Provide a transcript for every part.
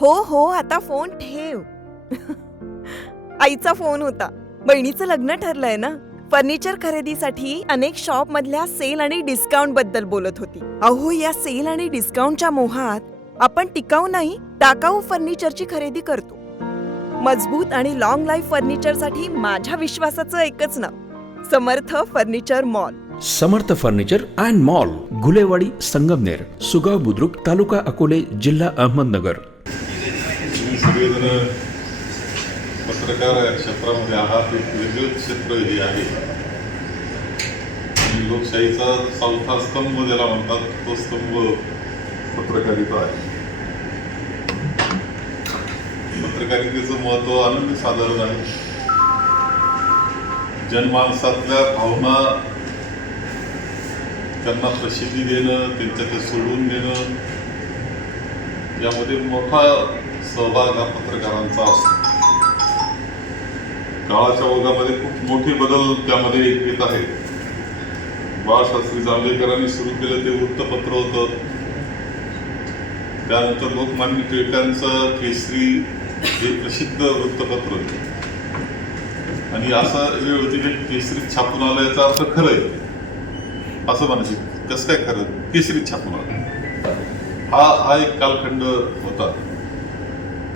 हो हो, आता फोन ठेव. आईचा फोन होता. बहिणीचं लग्न ठरलंय ना. फर्निचर खरेदीसाठी अनेक शॉप मधल्या सेल आणि डिस्काउंट बद्दल बोलत होती. अहो, या सेल आणि डिस्काउंटच्या मोहात आपण टिकाऊ नाही, टाकाऊ फर्निचरची खरेदी करतो. मजबूत आणि लॉंग लाईफ फर्निचरसाठी माझ्या विश्वासाचं एकच नाव, Samarth furniture mall. Samarth furniture and mall, Gulewadi, Sangamner, Sugaon Budruk, taluka Akole, जिल्हा अहमदनगर. तुम्ही सगळेजण पत्रकार क्षेत्रामध्ये आहात, एक वेगळं क्षेत्र हे आहे. आणि लोकशाहीचा चौथा स्तंभ ज्याला म्हणतात, तो स्तंभ पत्रकारिता आहे. पत्रकारितेचं महत्त्व अनन्यसाधारण आहे. जनमानसातल्या भावना त्यांना प्रसिद्धी देणं, त्यांच्यात सोडून देणं, यामध्ये मोठा सहभाग हा पत्रकारांचा असतो. काळाच्या ओघामध्ये खूप मोठे बदल त्यामध्ये येत आहेत. बाळशास्त्री जांभेकरांनी सुरू केलं ते वृत्तपत्र होतं. त्यानंतर लोकमान्य टिळकांचं केसरी हे प्रसिद्ध वृत्तपत्र होतं. आणि असा वेळ होती की केसरीत छापून आलं याचा अर्थ खरं आहे असं म्हणायचे. कसं काय खरं? केसरीत छापून आलं, हा एक कालखंड होता.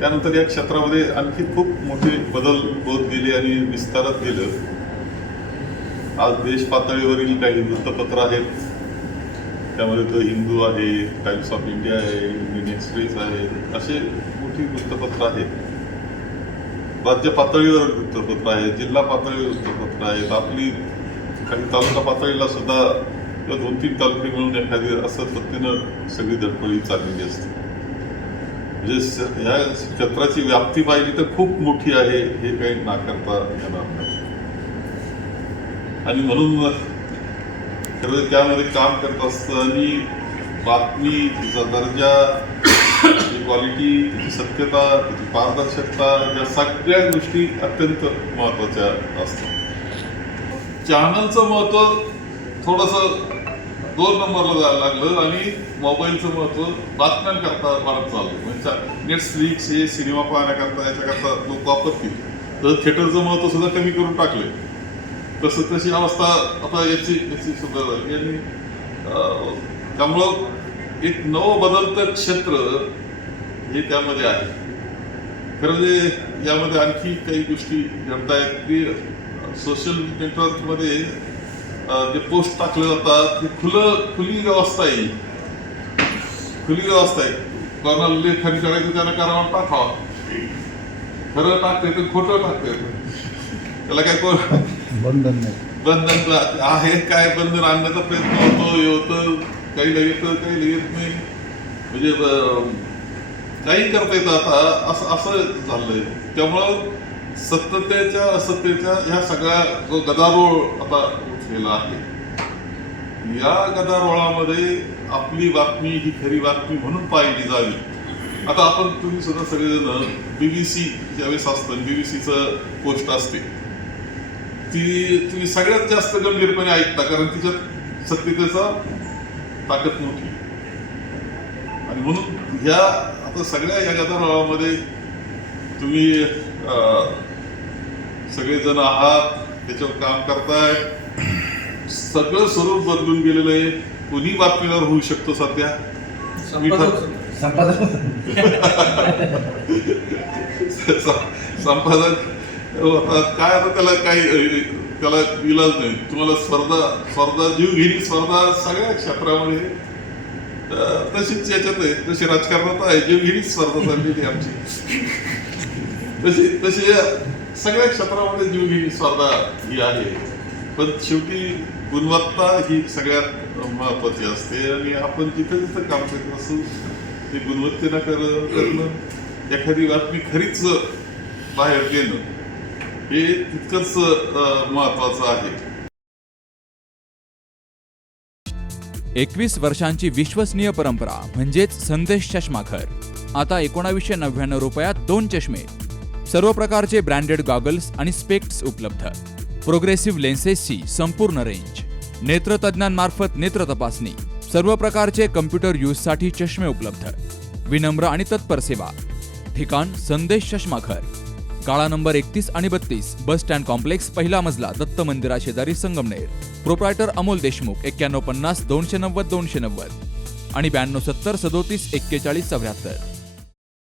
त्यानंतर या क्षेत्रामध्ये आणखी खूप मोठे बदल होत गेले आणि विस्तारत गेलं. आज देश पातळीवरील काही वृत्तपत्र आहेत. त्यामध्ये द हिंदू आहे, टाइम्स ऑफ इंडिया आहे, इंडियन एक्सप्रेस आहे, असे मोठी वृत्तपत्र आहेत. राज्य पातळीवर वृत्तपत्र आहेत, जिल्हा पातळीवर वृत्तपत्र आहेत. आपली काही तालुका पातळीला सुद्धा किंवा 2-3 तालुके मिळून एखादी असं पद्धतीनं सगळी धडपडी चाललेली असते. म्हणजे ह्या क्षेत्राची व्याप्ती पाहिली तर खूप मोठी आहे, हे काही नाकारता येणार नाही. आणि म्हणून खरं त्यामध्ये काम करत असताना बातमी, तिचा दर्जा, तिची क्वालिटी, तिची सत्यता, तिची पारदर्शकता, या सगळ्या गोष्टी अत्यंत महत्त्वाच्या असतात. चॅनलचं महत्त्व थोडंसं 2 नंबरला जायला लागलं आणि मोबाईलचं महत्त्व बातम्यांकरता वाढत चाललं. म्हणजे नेटफ्लिक्स हे सिनेमा पाहण्याकरता याच्याकरता लोक वापरतील, तर थिएटरचं महत्त्व सुद्धा कमी करून टाकले. तशी अवस्था आता याची सुद्धा झाली. आणि त्यामुळं एक नवं बदलतं क्षेत्र हे त्यामध्ये आहे. खरं म्हणजे यामध्ये आणखी काही गोष्टी घडतायत की सोशल नेटवर्कमध्ये जे पोस्ट टाकले जातात ती खुली व्यवस्था आहे. खुली व्यवस्था आहे. कोणाला लेखन करायचं त्यानं करावं, टाकावं. खरं टाकते तर खोटं टाकते, त्याला काय बंधन नाही. बंधन आहे काय? बंधन आणण्याचा प्रयत्न होतं, काही लगेच काही लगेच नाही. म्हणजे काही करता येतं आता, असं झालंय. त्यामुळं सत्यतेच्या असत्यतेच्या ह्या सगळ्या जो गदारोळ आता उठलेला आहे, या गदारोळामध्ये आपली बातमी ही खरी बातमी म्हणून पाहिली जावी. आता आपण तुम्ही सुद्धा सगळेजण BBC ज्यावेळेस असतं, BBCचं पोस्ट असते, ती तुम्ही सगळ्यात जास्त गंभीरपणे ऐकता, कारण तिच्यात सत्यतेचा ताकद मोठी. आणि म्हणून ह्या आता सगळ्या या गदारोळामध्ये तुम्ही सगळेजण आहात, त्याच्यावर काम करताय. सगळं स्वरूप बदलून गेलेलं आहे. कोणी बातमीदार होऊ शकतो सध्या. संपादक काय आता त्याला इलाज नाही. तुम्हाला स्पर्धा जीवघेणी स्पर्धा सगळ्या क्षेत्रामध्ये तशीच याच्यात आहे. तशी राजकारणात आहे, जीवघेणी स्पर्धा चाललेली आमची. तशी सगळ्या क्षेत्रामध्ये जीवघेणी स्पर्धा ही आहे. पण शेवटी गुणवत्ता ही सगळ्यात महत्वाची असते. आणि आपण जिथं जिथं काम करत असू ते गुणवत्तेनं करणं, एखादी बातमी खरीच बाहेर गेलं, हे तितकंच महत्वाचं आहे. 21 वर्षांची विश्वसनीय परंपरा म्हणजेच संदेश चष्माघर. आता 1999 रुपयात 2 चष्मे, सर्व प्रकारचे ब्रँडेड गॉगल्स आणि स्पेक्ट्स उपलब्ध. प्रोग्रेसिव्ह लेन्सेसची संपूर्ण रेंज, नेत्रतज्ञांमार्फत नेत्र तपासणी, सर्व प्रकारचे कम्प्युटर यूजसाठी चष्मे उपलब्ध. विनम्र आणि तत्पर सेवा. ठिकाण संदेश चष्माघर, गाळा नंबर 31 आणि 32, बस स्टँड कॉम्प्लेक्स, पहिला मजला, दत्त मंदिरा शेजारी, संगमनेर. प्रोप्रायटर अमोल देशमुख. 9150 290 290 आणि 9270 37 41 74.